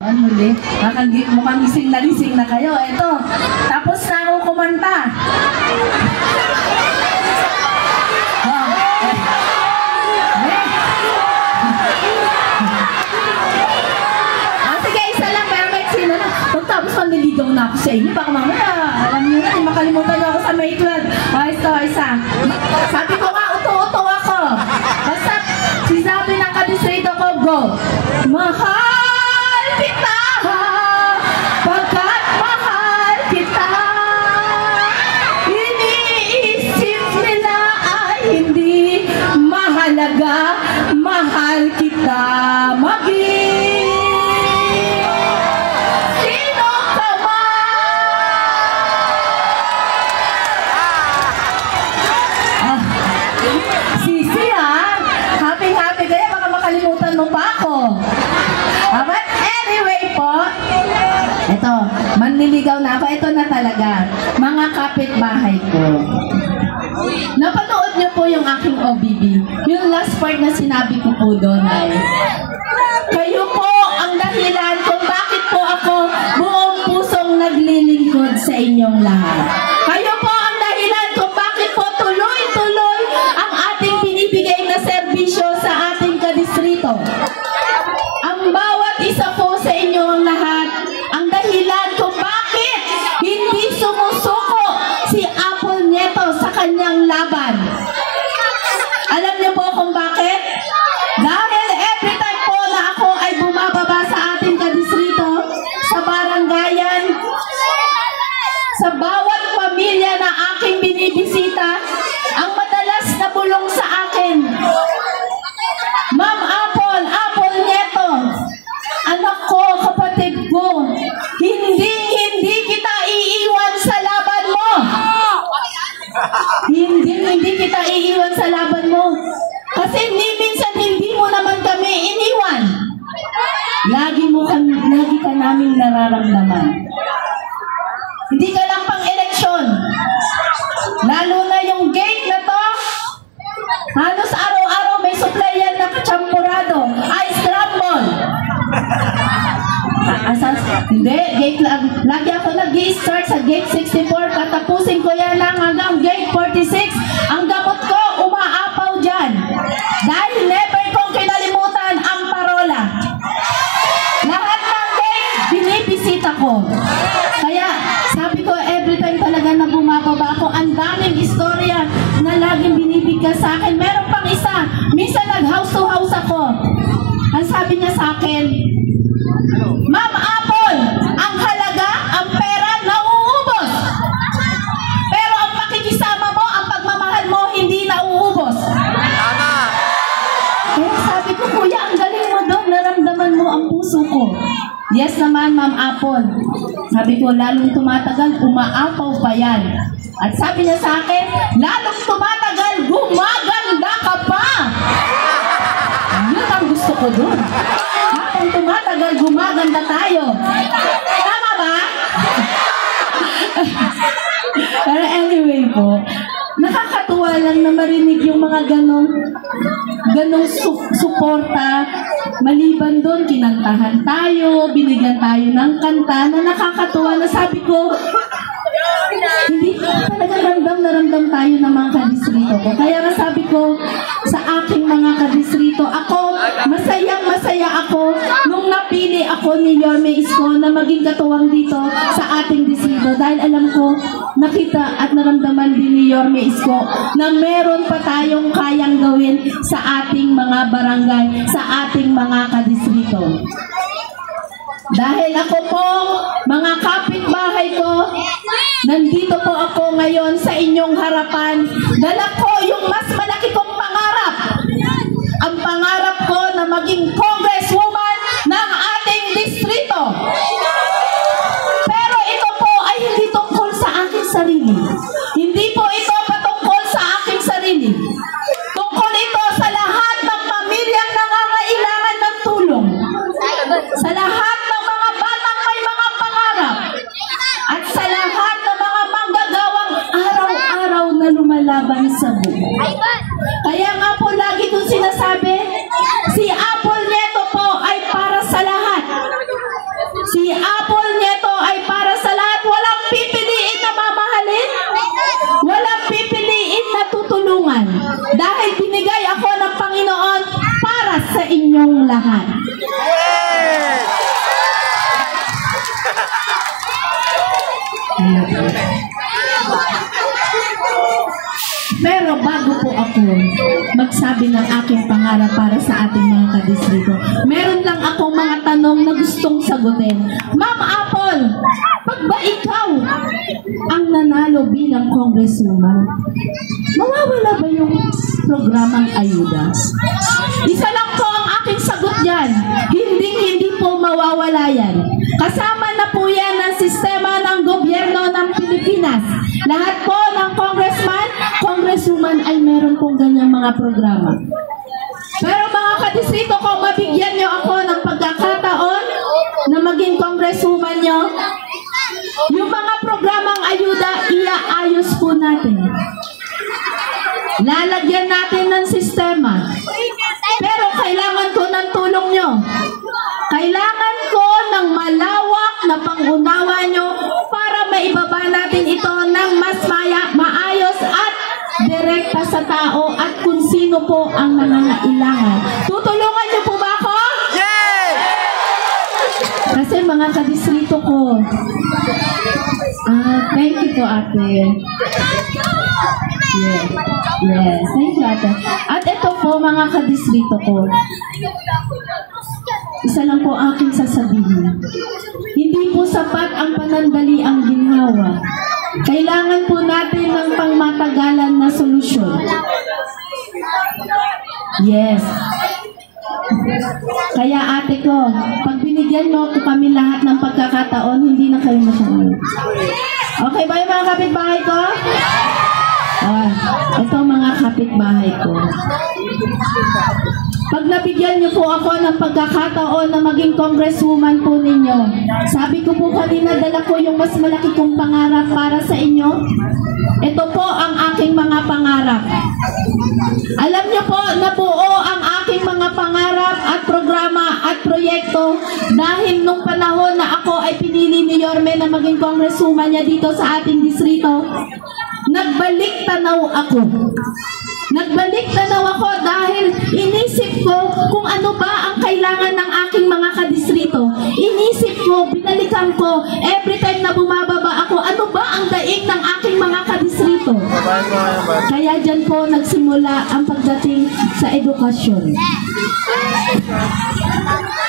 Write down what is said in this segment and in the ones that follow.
Muli, mukhang gising na kayo. Eto, tapos na ako kumanta. Sige, isa lang, pero may sino na. Pagtapos manliligaw na ako sa inyo, baka mamaya, alam niyo na, makalimutan niyo ako sa May 12. Ito, isa. Sabi ko nga, uto-uto ako. Basta, sinabi ng kadistrito ko, go. Mahal kita, pagkat mahal kita. Iniisip nila ay hindi mahalaga, mahal kita maging sino ka man. Sisi happy kayo, baka makalimutan mo pa ako. But anyway po, ito, manliligaw na ako. Ito na talaga, mga kapitbahay ko. Napanood niyo po yung aking OBB. Yung last part na sinabi ko po doon ay, kayo po ang dahilan kung bakit po ako buong pusong naglilingkod sa inyong lahat. Kayo po ang dahilan kung bakit po tuloy-tuloy ang ating binibigay na serbisyo sa ating kadistrito. Ang bawat isa po sa inyong lahat, ang dahilan kung bakit hindi sumusuko si Apple Nieto sa kanyang laban. Alam niyo po kung bakit? Dahil every time po na ako ay bumababa sa ating kadistrito, sa barangayan, sa bawat pamilya na aking binibisita, ang madalas na bulong sa akin, Ma'am Apple Nieto, anak ko, kapatid ko, hindi kita iiwan sa laban mo. Hindi kita iiwan sa laban mo. Kasi minsan hindi mo naman kami iniwan. Lagi ka naming nararamdaman. Hindi ka lang pang eleksyon. Lalo na yung gate na to, halos araw-araw may supply yan na champurado. Ice scramble. Hindi, gate lang. Lagi ako nag-i-start sa gate 64. Katapusin ko yan lang hanggang gate 46. Ang gamot ko, umaapaw dyan. Dahil never kong kinalimutan ang parola. Lahat ng gate, binibisita ko. Kaya, sabi ko, every time talaga na bumababa ako, ang daming istorya na laging binibigay sa akin. Meron pang isa. Minsan nag-house to house ako. Ang sabi niya sa akin, Ma'am Apple, ang halaga, ang pera, nauubos. Pero ang pakikisama mo, ang pagmamahal mo, hindi nauubos. Kaya sabi ko, kuya, ang galing mo doon, naramdaman mo ang puso ko. Yes naman, Ma'am Apple. Sabi ko, lalong tumatagal, umaapaw pa yan. At sabi niya sa akin, lalong tumatagal, gumaganda ka pa. Yun ang gusto ko doon. Habang tumatagal, gumaganda tayo. Tama ba? Pero anyway po, nakakatuwa lang na marinig yung mga ganong suporta. Maliban doon, kinantahan tayo, binigyan tayo ng kanta na nakakatuwa na sabi ko, hindi talaga ramdam tayo ng mga kadistrito ko. Kaya nga sabi ko sa aking mga kadistrito, masaya ako nung napili ako ni Yorme Isko na maging katuwang dito sa ating distrito. Dahil alam ko, nakita at naramdaman din ni Yorme Isko na meron pa tayong kayang gawin sa ating mga barangay, sa ating mga kadistrito. Dahil ako po, mga kapitbahay ko, nandito po ako ngayon sa inyong harapan. Dala ko yung mas malaki kong pangarap. Ang pangarap ko na maging congresswoman ng ating distrito. Pero ito po ay hindi tungkol sa aking sarili. Hindi po ito patungkol sa aking sarili. Tungkol ito sa lahat ng pamilyang nangangailangan ng tulong. Sa lahat ng mga batang may mga pangarap. At sa lahat ng mga manggagawang araw-araw na lumalaban sa buhay. Kaya nga po lagi kong sinasabi, si Apple Nieto Pero bago po ako magsabi ng aking pangarap para sa ating mga kadistrito, meron lang akong mga tanong na gustong sagutin. Ma'am Apple, pag ba ikaw ang nanalo bilang congresswoman, mawawala ba yung programang ayuda? Isa lang po ang aking sagot dyan. Hindi po mawawala yan. Kasama na po yan ng sistema ng gobyerno ng Pilipinas. Lahat po ng congresswoman ay meron pong ganyang mga programa. Pero mga kadistrito, kung mabigyan nyo ako ng pagkakataon na maging congresswoman nyo, yung mga programang ayuda, iaayos po natin. Lalagyan natin ng sistema. Pero kailangan ko ng tulong nyo. Kailangan ko ng malawak na pangunawa nyo para maibaba natin ito ng mas maayos at direkta sa tao at kung sino po ang nangangailangan. Tutulungan niyo po ba ako? Yay! Kasi mga kadistrito ko. Thank you po, ate. Yes, thank you, ate. At ito po, mga kadistrito ko. Isa lang po aking sasabihin. Hindi po sapat ang panandali ang ginhawa. Kailangan po natin ng pangmatagalan na solusyon. Yes. Kaya ate ko, pag binigyan mo ko kami lahat ng pagkakataon, hindi na kayo masyadong. Okay ba yung mga kapitbahay ko? Ito mga kapitbahay ko. Pag nabigyan niyo po ako ng pagkakataon na maging congresswoman po ninyo, sabi ko po kanina, dala ko yung mas malaki kong pangarap para sa inyo. Ito po ang aking mga pangarap. Alam niyo po, nabuo ang aking mga pangarap at programa at proyekto dahil nung panahon na ako ay pinili ni Yorme na maging congresswoman niya dito sa ating distrito, nagbalik tanaw ako. Nagbalik tanaw ako dahil inisip ko kung ano ba ang kailangan ng aking mga kadistrito. Inisip ko, binalikan ko, every time na bumababa ako, ano ba ang daig ng aking mga kadistrito. Kaya dyan po nagsimula ang pagdating sa edukasyon.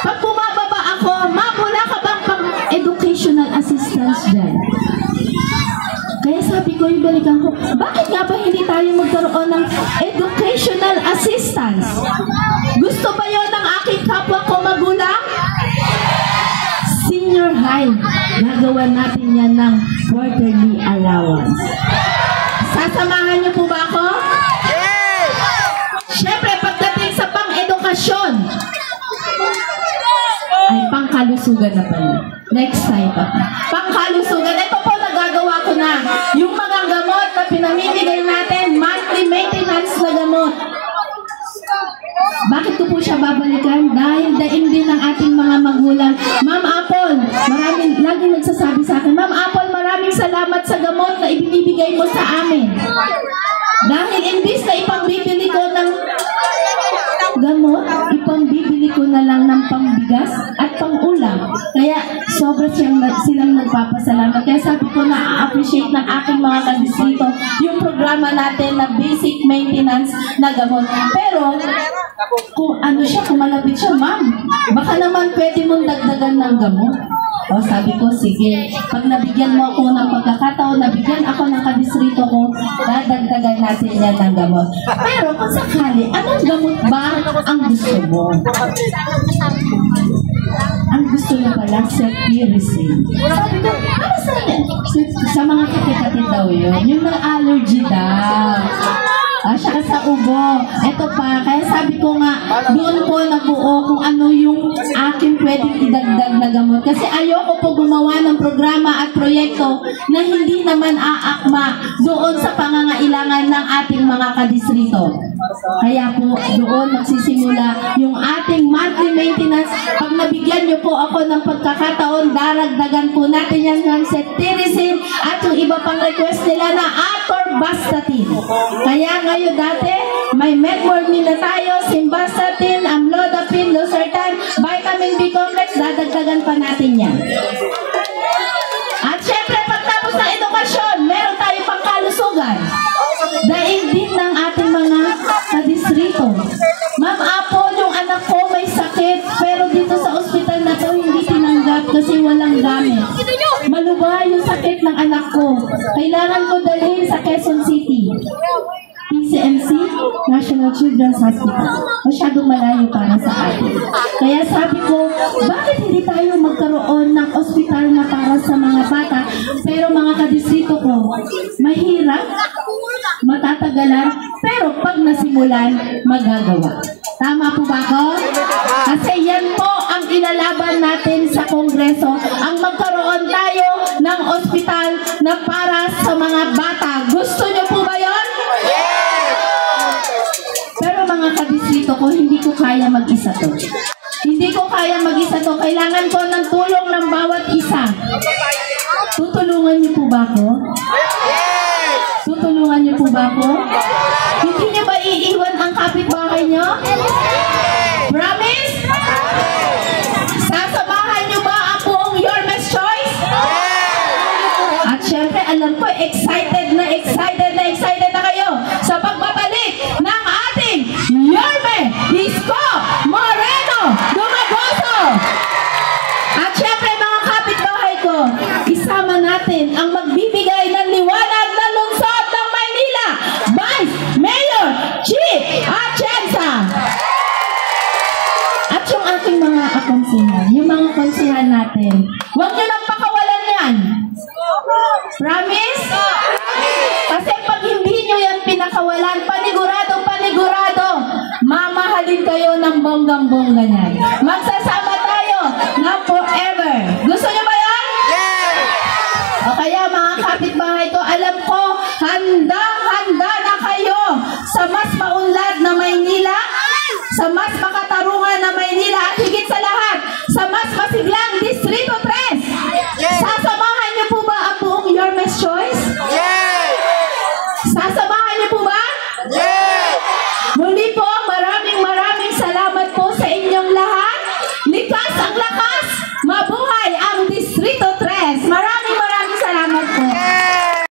Pag bumababa ako, ma'am, wala ka bang pang-educational assistance dyan? Kaya sabi ko, yung balikan ko, bakit nga ba hindi tayo magkaroon ng educational assistance? Gusto ba yon ng aking kapwa ko magulang? Senior high, nagawa natin yan ng quarterly allowance. Sasamahan niyo po ba ako? Siyempre, pagdating sa pang-edukasyon, ay pangkalusugan na pala. Next time pa. Pangkalusugan. Ito po nagagawa ko na. Yung mga gamot na pinamimigay natin, monthly maintenance na gamot. Bakit ko po siya babalikan? Dahil daing din ng ating mga magulang. Ma'am Apple, laging nagsasabi sa akin, Ma'am Apple, maraming salamat sa gamot na ibinibigay mo sa amin. Dahil imbis na ipangbibili ko ng gamot, ipangbibili ko na lang ng pangbigas at pangulam. Kaya sobra silang nagpapasalamat. Kaya sabi ko na appreciate ng aking mga kadistrito yung programa natin na basic maintenance na gamot. Pero kung ano siya, kung malapit siya, ma'am, baka naman pwede mong dagdagan ng gamot. O sabi ko, sige, pag nabigyan mo ako ng pagkakataon, nabigyan ako ng kadistrito ko, dadagdagan natin yan ng gamot. Pero kung sakali, anong gamot ba ang gusto mo? Ang gusto niya pala, cetirizine. Sabi ko, para sa mga kakit-kakit daw yun, yung mga allergy daw. Saka sa ubo. Ito pa, kaya sabi ko nga, doon po nabuo kung ano yung aking pwedeng idagdag na gamot. Kasi ayoko po gumawa ng programa at proyekto na hindi naman aakma doon sa pangangailangan ng ating mga kadistrito. Kaya po, doon magsisimula yung ating monthly maintenance. Pag nabigyan niyo po ako ng pagkakataon, daragdagan po natin yan ng cetirizine at yung iba pang request nila na atorvastatin. Kaya ngayon dati, may metformin na tayo, simvastatin, amlodipine, losartan, vitamin B complex, dadagdagan pa natin yan. At syempre, pagtapos ng kasi walang gamit. Malubha yung sakit ng anak ko. Kailangan ko dalhin sa Quezon City. PCMC, National Children's Hospital. Masyadong malayo para sa atin. Kaya sabi ko, bakit hindi tayo magkaroon ng ospital na para sa mga bata? Pero mga kadistrito ko, mahirap, matatagalan, pero pag nasimulan, magagawa. Tama po ba ako? Kasi yan po ang ilalaban natin sa Kongreso, ang magkaroon tayo ng ospital na para sa mga bata. Gusto nyo po ba yun? Pero mga kadistrito ko, hindi ko kaya mag-isa to. Hindi ko kaya mag-isa to. Kailangan ko ng tulong ng bawat isa. Tutulungan niyo po ba ako? Tutulungan niyo po ba ako? Hindi niyo ba iiwan ang kapitbahay niyo? Promise? Sasamahan niyo ba ang buong Your Best Choice? At syempre, alam ko, excited na kayo sa pagbabalik ng ating Yorme Isko Moreno Dumagoso. At syempre, mga kapitbahay ko, isama natin ang magbibigay ng liwanag na lungsod ng Maynila, Vice Mayor Chi Atienza. At yung aking mga konsihan, yung mga konsihan natin, huwag nyo nang pakawalan yan. Promise? Kasi pag hindi nyo yan pinakawalan, panigurado, mamahalin kayo ng bonggang-bongga niyan. Magsasama tayo na forever. Gusto nyo ba yan? O kaya mga kapitbahay ko, alam ko, handa na kayo sa mas maunlad na Maynila, sa mas makatarungan na Maynila, at higit sa lahat, sa mas masiglang Distrito 3. Sasamahan niyo po ba ang buong Your Best Choice? Sasamahan niyo po ba?